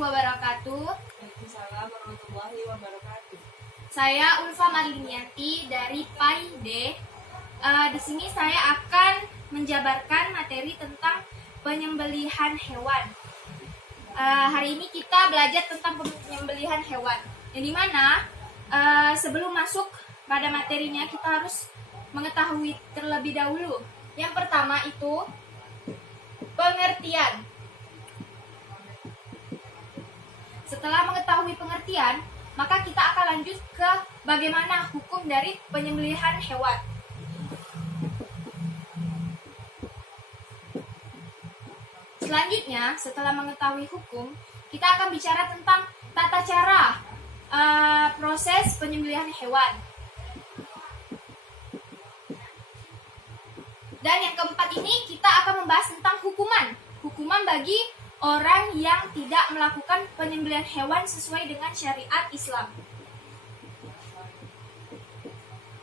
wabarakatuh. Waalaikumsalam warahmatullahi wabarakatuh. Saya Ulfa Marlinianti dari PAI D. Di sini saya akan menjabarkan materi tentang penyembelihan hewan. Hari ini kita belajar tentang penyembelihan hewan. Yang dimana sebelum masuk pada materinya kita harus mengetahui terlebih dahulu. Yang pertama itu pengertian. Setelah mengetahui pengertian, maka kita akan lanjut ke bagaimana hukum dari penyembelihan hewan. Selanjutnya, setelah mengetahui hukum, kita akan bicara tentang tata cara proses penyembelihan hewan. Dan yang keempat ini kita akan membahas tentang hukuman. Hukuman bagi orang yang tidak melakukan penyembelihan hewan sesuai dengan syariat Islam.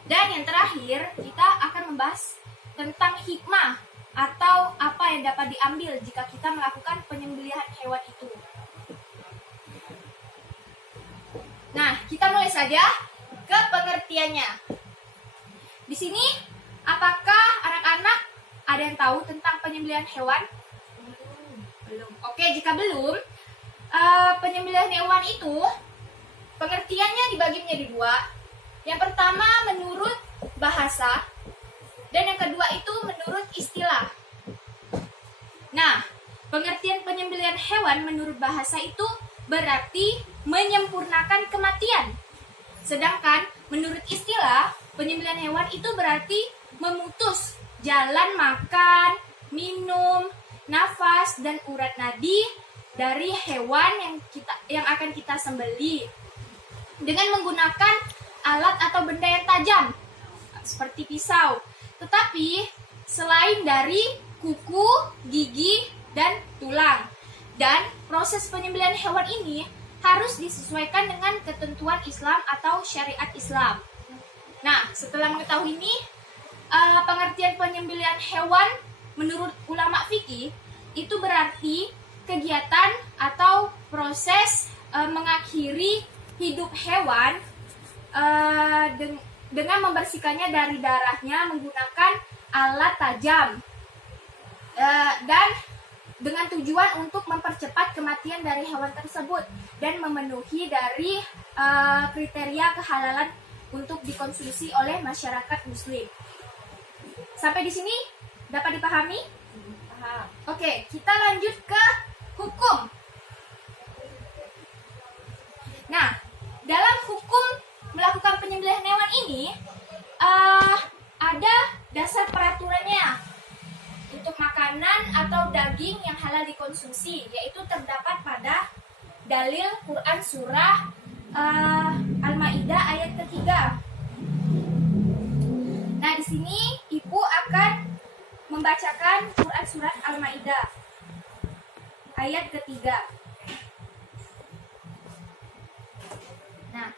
Dan yang terakhir, kita akan membahas tentang hikmah atau apa yang dapat diambil jika kita melakukan penyembelihan hewan itu. Nah, kita mulai saja ke pengertiannya. Di sini, apakah anak-anak ada yang tahu tentang penyembelihan hewan? Belum. Oke, jika belum, penyembelihan hewan itu pengertiannya dibagi menjadi dua. Yang pertama menurut bahasa, dan yang kedua itu menurut istilah. Nah, pengertian penyembelihan hewan menurut bahasa itu berarti menyempurnakan kematian. Sedangkan menurut istilah, penyembelihan hewan itu berarti memutus jalan makan, minum, nafas dan urat nadi dari hewan yang akan kita sembelih dengan menggunakan alat atau benda yang tajam seperti pisau. Tetapi selain dari kuku, gigi dan tulang. Dan proses penyembelihan hewan ini harus disesuaikan dengan ketentuan Islam atau syariat Islam. Nah, setelah mengetahui ini, pengertian penyembelihan hewan menurut ulama fikih itu berarti kegiatan atau proses mengakhiri hidup hewan dengan membersihkannya dari darahnya menggunakan alat tajam dan dengan tujuan untuk mempercepat kematian dari hewan tersebut dan memenuhi dari kriteria kehalalan untuk dikonsumsi oleh masyarakat muslim. Sampai di sini dapat dipahami? Paham. Oke, kita lanjut ke hukum. Nah, dalam hukum melakukan penyembelihan hewan ini ada dasar peraturannya untuk makanan atau daging yang halal dikonsumsi, yaitu terdapat pada dalil Quran surah Al-Maidah ayat ketiga. Nah, di sini Ibu akan membacakan Quran surat Al-Maidah ayat ketiga. Nah,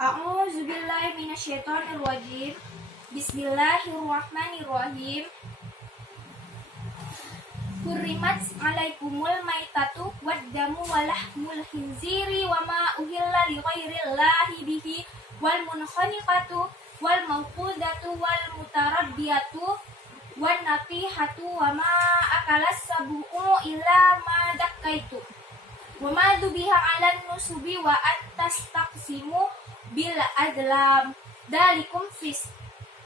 A'udzubillahi minasyaitonirrajim. Bismillahirrahmanirrahim. Hurrimat alaikumul maitatu waddamu walahmul khinziri wama uhilla li ghairillahi bihi wal munkhaniqatu wal mawqudatu wal mutaraddiyatu wan natihatu wama akalas sabu'u illa ma dakkaitu wama dubiha 'alan nusubi wa attastaqsimu bil adlam dalikum fis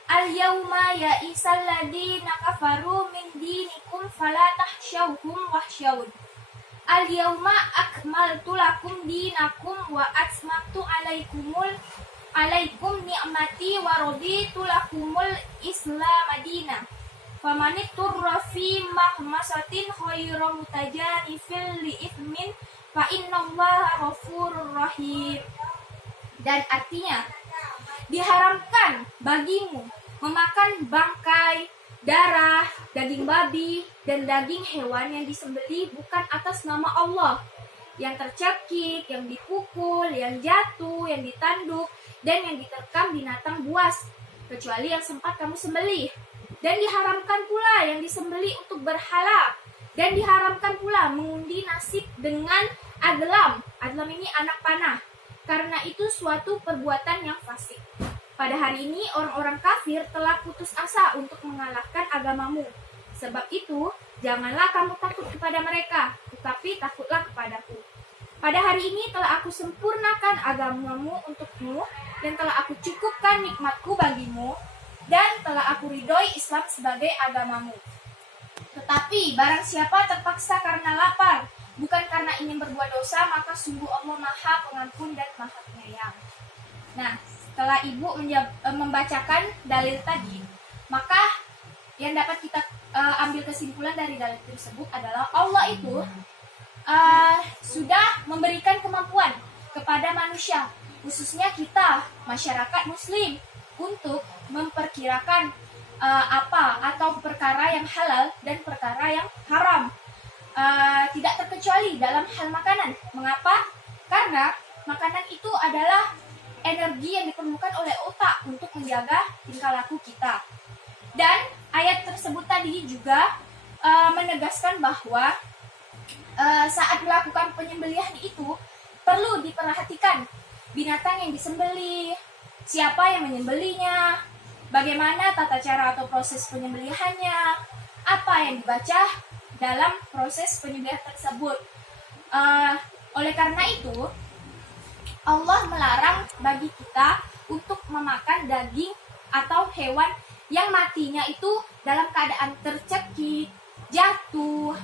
al-yawma ya'isal ladina kafaru min dinikum fala tahsyawhum wahsyawun. Al-yawma akmaltu lakum dinakum wa atmamtu alaikum ni'mati wa raditu lakumul islam madina. Famanit turra fi mahmasatin khairu mutajanifil li ithmin fa innallaha ghafurur rahim. Dan artinya, diharamkan bagimu memakan bangkai, darah, daging babi, dan daging hewan yang disembelih bukan atas nama Allah, yang tercekik, yang dipukul, yang jatuh, yang ditanduk, dan yang diterkam binatang buas, kecuali yang sempat kamu sembelih. Dan diharamkan pula yang disembelih untuk berhala, dan diharamkan pula mengundi nasib dengan adlam. Adlam ini anak panah. Karena itu suatu perbuatan yang fasik. Pada hari ini orang-orang kafir telah putus asa untuk mengalahkan agamamu. Sebab itu, janganlah kamu takut kepada mereka, tetapi takutlah kepadaku. Pada hari ini telah aku sempurnakan agamamu untukmu, dan telah aku cukupkan nikmatku bagimu, dan telah aku ridhoi Islam sebagai agamamu. Tetapi barang siapa terpaksa karena lapar, bukan karena ingin berbuat dosa, maka sungguh Allah Maha Pengampun dan Maha Penyayang. Nah, setelah ibu membacakan dalil tadi, maka yang dapat kita ambil kesimpulan dari dalil tersebut adalah Allah itu sudah memberikan kemampuan kepada manusia, khususnya kita, masyarakat muslim, untuk memperkirakan apa atau perkara yang halal dan perkara yang haram. Tidak terkecuali dalam hal makanan. Mengapa? Karena makanan itu adalah energi yang diperlukan oleh otak untuk menjaga tingkah laku kita. Dan ayat tersebut tadi juga menegaskan bahwa saat melakukan penyembelihan itu perlu diperhatikan binatang yang disembelih, siapa yang menyembelihnya, bagaimana tata cara atau proses penyembelihannya, apa yang dibaca dalam proses penyembelihan tersebut. Oleh karena itu, Allah melarang bagi kita untuk memakan daging atau hewan yang matinya itu dalam keadaan tercekik, jatuh,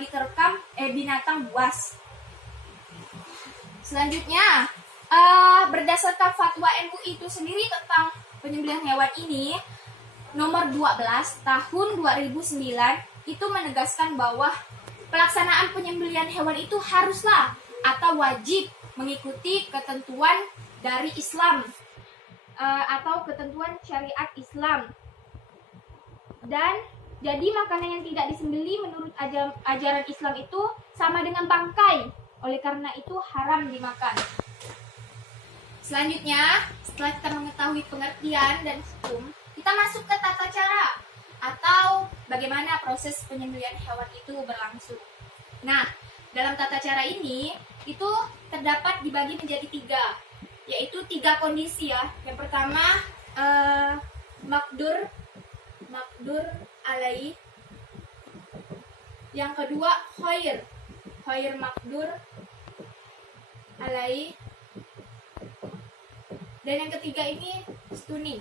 diterkam binatang buas. Selanjutnya, berdasarkan fatwa MUI itu sendiri tentang penyembelihan hewan ini, nomor 12 tahun 2009 itu menegaskan bahwa pelaksanaan penyembelihan hewan itu haruslah atau wajib mengikuti ketentuan dari Islam atau ketentuan syariat Islam. Dan jadi makanan yang tidak disembelih menurut ajaran Islam itu sama dengan bangkai. Oleh karena itu haram dimakan. Selanjutnya, setelah kita mengetahui pengertian dan hukum, kita masuk ke tata cara atau bagaimana proses penyembelihan hewan itu berlangsung. Nah, dalam tata cara ini itu terdapat dibagi menjadi 3, yaitu 3 kondisi ya. Yang pertama makdur alaih. Yang kedua khair makdur alaih. Dan yang ketiga ini stunning.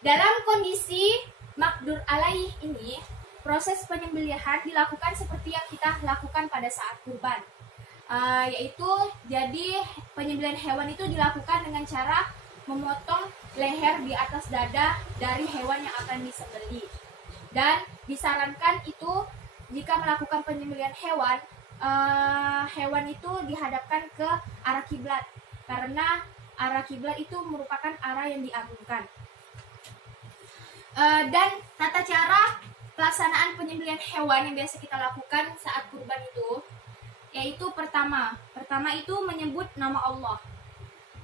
Dalam kondisi makdur alaih ini, proses penyembelihan dilakukan seperti yang kita lakukan pada saat kurban, yaitu jadi penyembelihan hewan itu dilakukan dengan cara memotong leher di atas dada dari hewan yang akan disembelih. Dan disarankan itu jika melakukan penyembelihan hewan, hewan itu dihadapkan ke arah kiblat, karena arah kiblat itu merupakan arah yang diagungkan. Dan tata cara pelaksanaan penyembelihan hewan yang biasa kita lakukan saat kurban itu, yaitu pertama itu menyebut nama Allah.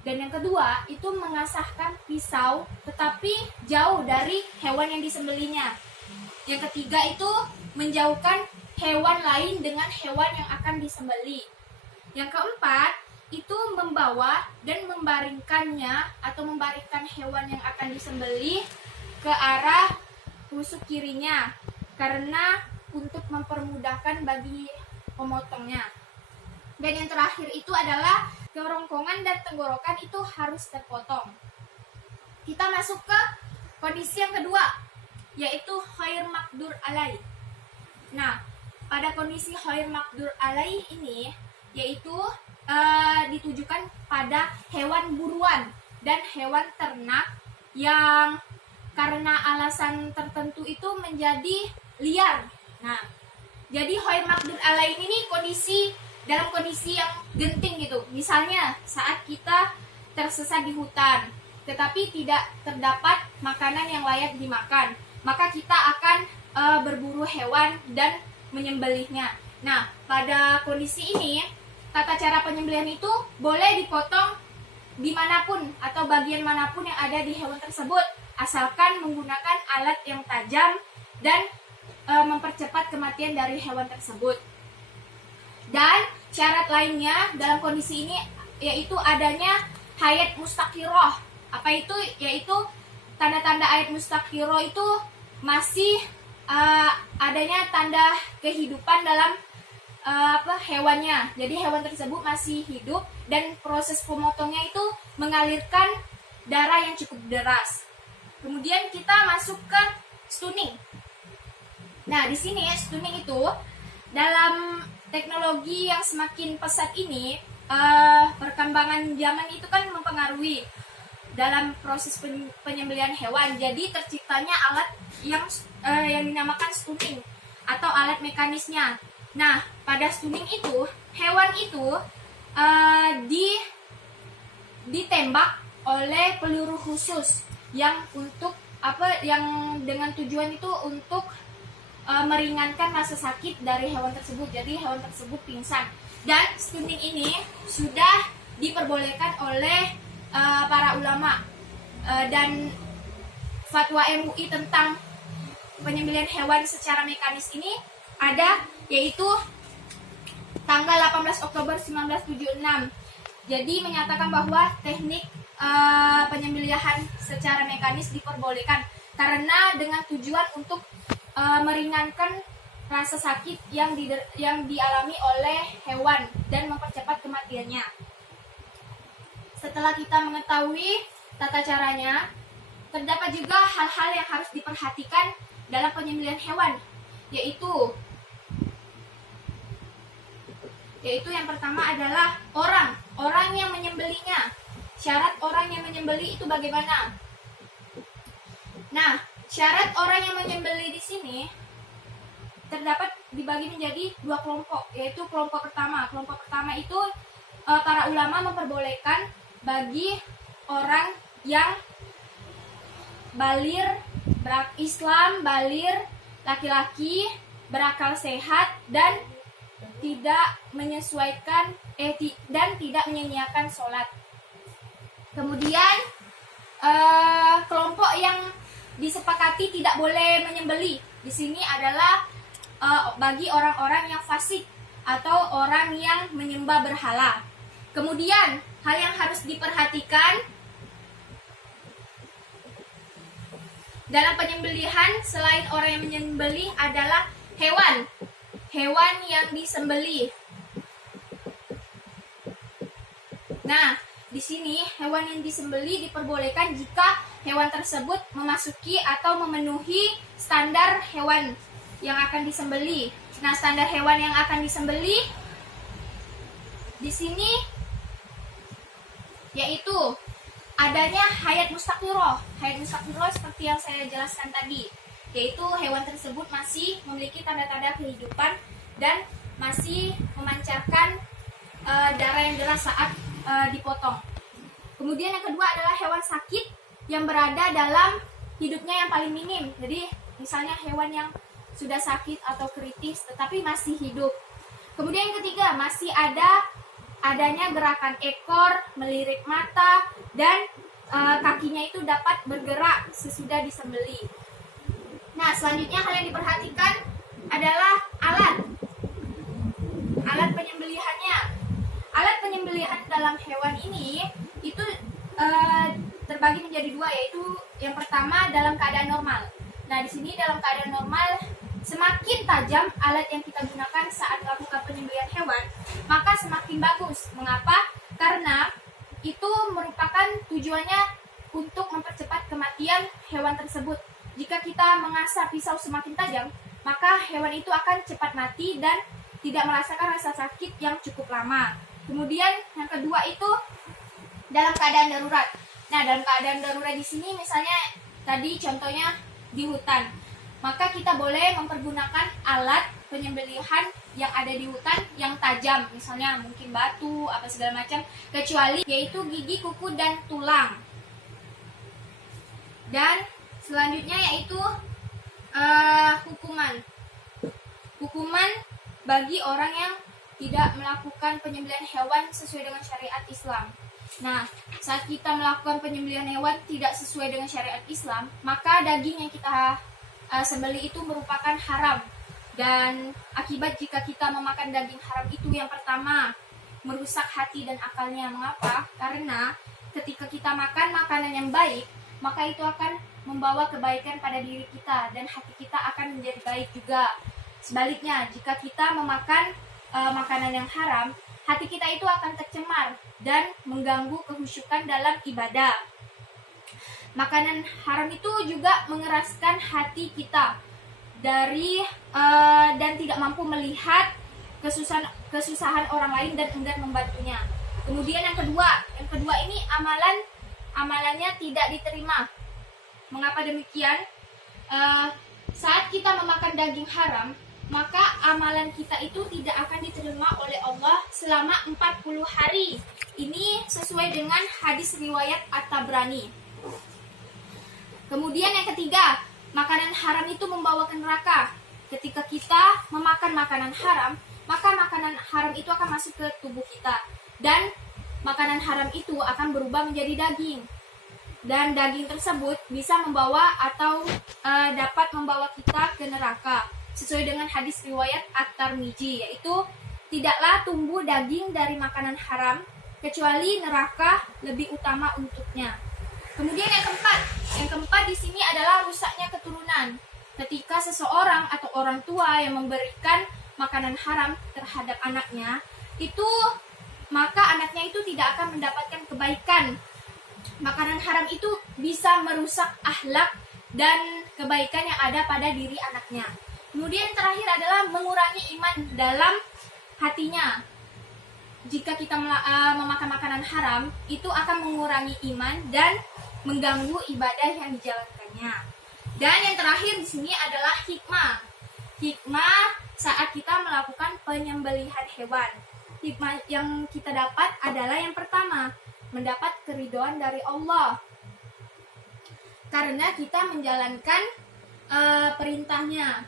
Dan yang kedua itu mengasahkan pisau tetapi jauh dari hewan yang disembelihnya. Yang ketiga itu menjauhkan hewan lain dengan hewan yang akan disembelih. Yang keempat itu membawa dan membaringkannya atau membaringkan hewan yang akan disembelih ke arah tusuk kirinya, karena untuk mempermudahkan bagi pemotongnya. Dan yang terakhir itu adalah kerongkongan dan tenggorokan itu harus terpotong. Kita masuk ke kondisi yang kedua, yaitu khair makdur alaih. Nah, pada kondisi khair makdur alaih ini, yaitu ditujukan pada hewan buruan dan hewan ternak yang karena alasan tertentu itu menjadi liar. Nah, jadi khair makdur alaih ini dalam kondisi yang genting gitu. Misalnya saat kita tersesat di hutan, tetapi tidak terdapat makanan yang layak dimakan, maka kita akan berburu hewan dan menyembelihnya. Nah, pada kondisi ini, tata cara penyembelihan itu boleh dipotong dimanapun atau bagian manapun yang ada di hewan tersebut, asalkan menggunakan alat yang tajam dan mempercepat kematian dari hewan tersebut. Dan syarat lainnya dalam kondisi ini yaitu adanya hayat mustaqirah. Apa itu? Yaitu tanda-tanda hayat mustaqirah itu masih adanya tanda kehidupan dalam hewannya. Jadi hewan tersebut masih hidup dan proses pemotongnya itu mengalirkan darah yang cukup deras. Kemudian kita masuk ke stunning. Nah, di sini stunning itu dalam teknologi yang semakin pesat ini, perkembangan zaman itu kan mempengaruhi dalam proses penyembelihan hewan. Jadi terciptanya alat yang dinamakan stunning atau alat mekanisnya. Nah, pada stunning itu hewan itu ditembak oleh peluru khusus yang dengan tujuan itu untuk meringankan rasa sakit dari hewan tersebut. Jadi hewan tersebut pingsan. Dan stunning ini sudah diperbolehkan oleh para ulama, dan fatwa MUI tentang penyembelihan hewan secara mekanis ini ada, yaitu tanggal 18 Oktober 1976. Jadi menyatakan bahwa teknik penyembelihan secara mekanis diperbolehkan karena dengan tujuan untuk meringankan rasa sakit yang dialami oleh hewan dan mempercepat kematiannya. Setelah kita mengetahui tata caranya, terdapat juga hal-hal yang harus diperhatikan dalam penyembelihan hewan, yaitu yang pertama adalah orang yang menyembelihnya. Syarat orang yang menyembelih itu bagaimana? Nah, syarat orang yang menyembelih di sini terdapat dibagi menjadi dua kelompok, yaitu kelompok pertama. Kelompok pertama itu para ulama memperbolehkan bagi orang yang Islam, laki-laki, berakal sehat dan tidak menyesuaikan dan tidak menyia-nyiakan sholat. Kemudian kelompok yang disepakati tidak boleh menyembelih di sini adalah bagi orang-orang yang fasik atau orang yang menyembah berhala. Kemudian hal yang harus diperhatikan dalam penyembelihan selain orang yang menyembelih adalah hewan yang disembelih. Nah, di sini hewan yang disembelih diperbolehkan jika hewan tersebut memasuki atau memenuhi standar hewan yang akan disembelih. Nah, standar hewan yang akan disembelih di sini yaitu adanya hayat mustaqirah. Hayat mustaqirah seperti yang saya jelaskan tadi, yaitu hewan tersebut masih memiliki tanda-tanda kehidupan dan masih memancarkan darah yang deras saat dipotong. Kemudian yang kedua adalah hewan sakit yang berada dalam hidupnya yang paling minim. Jadi misalnya hewan yang sudah sakit atau kritis tetapi masih hidup. Kemudian yang ketiga, masih adanya gerakan ekor, melirik mata, dan kakinya itu dapat bergerak sesudah disembelih. Nah, selanjutnya hal yang diperhatikan adalah alat penyembelihannya. Alat penyembelihan dalam hewan ini itu terbagi menjadi dua, yaitu yang pertama dalam keadaan normal. Nah, di sini dalam keadaan normal, semakin tajam alat yang kita gunakan saat melakukan penyembelihan hewan, maka semakin bagus. Mengapa? Karena itu merupakan tujuannya untuk mempercepat kematian hewan tersebut. Jika kita mengasah pisau semakin tajam, maka hewan itu akan cepat mati dan tidak merasakan rasa sakit yang cukup lama. Kemudian yang kedua itu dalam keadaan darurat. Nah, dalam keadaan darurat di sini misalnya tadi contohnya di hutan, maka kita boleh mempergunakan alat penyembelihan yang ada di hutan yang tajam, misalnya mungkin batu, apa segala macam, kecuali yaitu gigi, kuku, dan tulang. Dan selanjutnya yaitu hukuman bagi orang yang tidak melakukan penyembelihan hewan sesuai dengan syariat Islam. Nah, saat kita melakukan penyembelihan hewan tidak sesuai dengan syariat Islam, maka daging yang kita sembelih itu merupakan haram. Dan akibat jika kita memakan daging haram itu yang pertama, merusak hati dan akalnya. Mengapa? Karena ketika kita makan makanan yang baik, maka itu akan membawa kebaikan pada diri kita dan hati kita akan menjadi baik juga. Sebaliknya, jika kita memakan makanan yang haram, hati kita itu akan tercemar dan mengganggu kehusyukan dalam ibadah. Makanan haram itu juga mengeraskan hati kita dan tidak mampu melihat kesusahan orang lain dan enggan membantunya. Kemudian yang kedua ini amalannya tidak diterima. Mengapa demikian? Saat kita memakan daging haram, maka amalan kita itu tidak akan diterima oleh Allah selama 40 hari. Ini sesuai dengan hadis riwayat At-Tabrani. Kemudian yang ketiga, makanan haram itu membawa ke neraka. Ketika kita memakan makanan haram, maka makanan haram itu akan masuk ke tubuh kita. Dan makanan haram itu akan berubah menjadi daging. Dan daging tersebut bisa membawa atau dapat membawa kita ke neraka. Sesuai dengan hadis riwayat At-Tirmidzi, yaitu tidaklah tumbuh daging dari makanan haram kecuali neraka lebih utama untuknya. Kemudian yang keempat di sini adalah rusaknya keturunan. Ketika seseorang atau orang tua yang memberikan makanan haram terhadap anaknya, maka anaknya itu tidak akan mendapatkan kebaikan. Makanan haram itu bisa merusak akhlak dan kebaikan yang ada pada diri anaknya. Kemudian yang terakhir adalah mengurangi iman dalam hatinya. Jika kita memakan makanan haram, itu akan mengurangi iman dan mengganggu ibadah yang dijalankannya. Dan yang terakhir di sini adalah hikmah. Hikmah saat kita melakukan penyembelihan hewan. Hikmah yang kita dapat adalah yang pertama, mendapat keridhaan dari Allah. Karena kita menjalankan perintahnya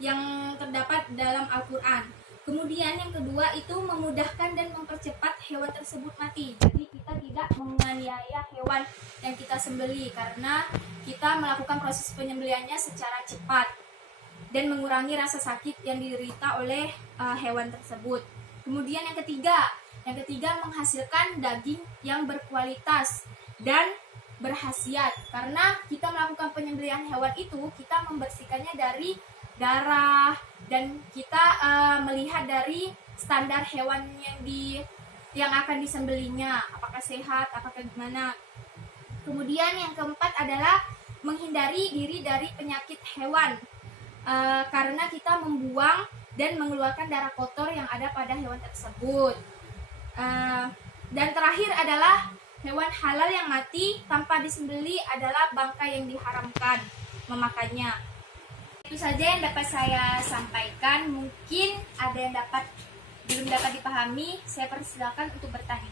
yang terdapat dalam Al-Quran. Kemudian yang kedua itu memudahkan dan mempercepat hewan tersebut mati. Jadi kita tidak menganiaya hewan yang kita sembelih karena kita melakukan proses penyembelihannya secara cepat dan mengurangi rasa sakit yang diderita oleh hewan tersebut. Kemudian yang ketiga menghasilkan daging yang berkualitas dan berkhasiat. Karena kita melakukan penyembelihan hewan itu, kita membersihkannya dari darah dan kita melihat dari standar hewan yang akan disembelihnya, apakah sehat, apakah gimana. Kemudian yang keempat adalah menghindari diri dari penyakit hewan karena kita membuang dan mengeluarkan darah kotor yang ada pada hewan tersebut. Dan terakhir adalah hewan halal yang mati tanpa disembelih adalah bangkai yang diharamkan memakannya. Itu saja yang dapat saya sampaikan. Mungkin ada yang belum dapat dipahami, saya persilakan untuk bertanya.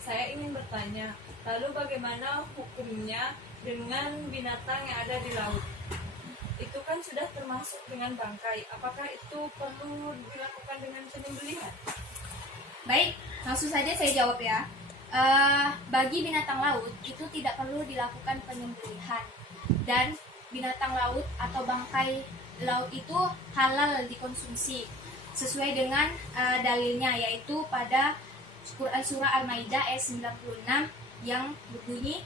Saya ingin bertanya, lalu bagaimana hukumnya dengan binatang yang ada di laut? Itu kan sudah termasuk dengan bangkai. Apakah itu perlu dilakukan dengan penyembelihan? Baik, langsung saja saya jawab ya. Bagi binatang laut itu tidak perlu dilakukan penyembelihan. Dan binatang laut atau bangkai laut itu halal dikonsumsi sesuai dengan dalilnya, yaitu pada Quran Surah Al-Maidah ayat 96 yang berbunyi,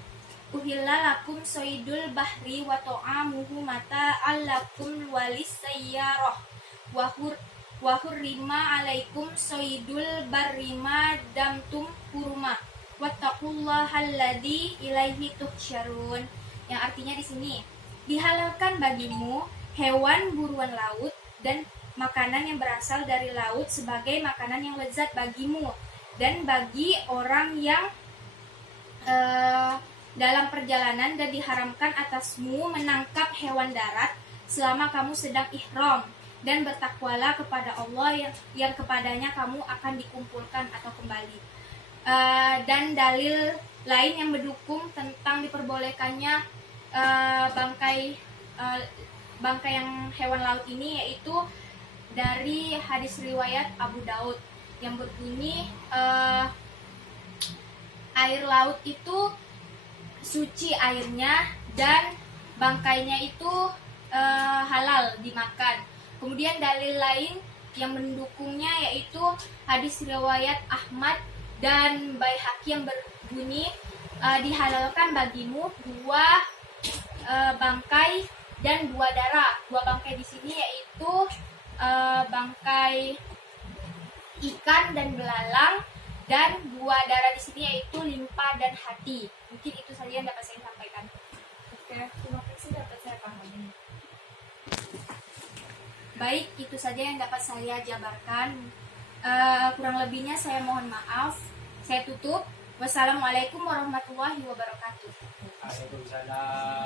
Uhilla lakum soidul bahri wa to'amuhu mata'al lakum walis sayyarah wa hurrima alaikum soidul barrima damtum hurma wattaqullahal-ladzi ilaihi tuhsyarun. Yang artinya di sini, dihalalkan bagimu hewan buruan laut dan makanan yang berasal dari laut sebagai makanan yang lezat bagimu dan bagi orang yang dalam perjalanan, dan diharamkan atasmu menangkap hewan darat selama kamu sedang ihram, dan bertakwalah kepada Allah yang kepadanya kamu akan dikumpulkan atau kembali. Dan dalil lain yang mendukung tentang diperbolehkannya bangkai yang hewan laut ini, yaitu dari hadis riwayat Abu Daud yang berbunyi, air laut itu suci airnya dan bangkainya itu halal dimakan. Kemudian dalil lain yang mendukungnya yaitu hadis riwayat Ahmad dan Baihaqi yang berbunyi dihalalkan bagimu dua bangkai dan dua darah. Dua bangkai di sini yaitu bangkai ikan dan belalang, dan dua darah di sini yaitu limpa dan hati. Mungkin itu saja yang dapat saya sampaikan. Oke, terima kasih dapat saya pahami. Baik, itu saja yang dapat saya jabarkan. Kurang lebihnya saya mohon maaf. Saya tutup. Wassalamualaikum warahmatullahi wabarakatuh. Waalaikumsalam.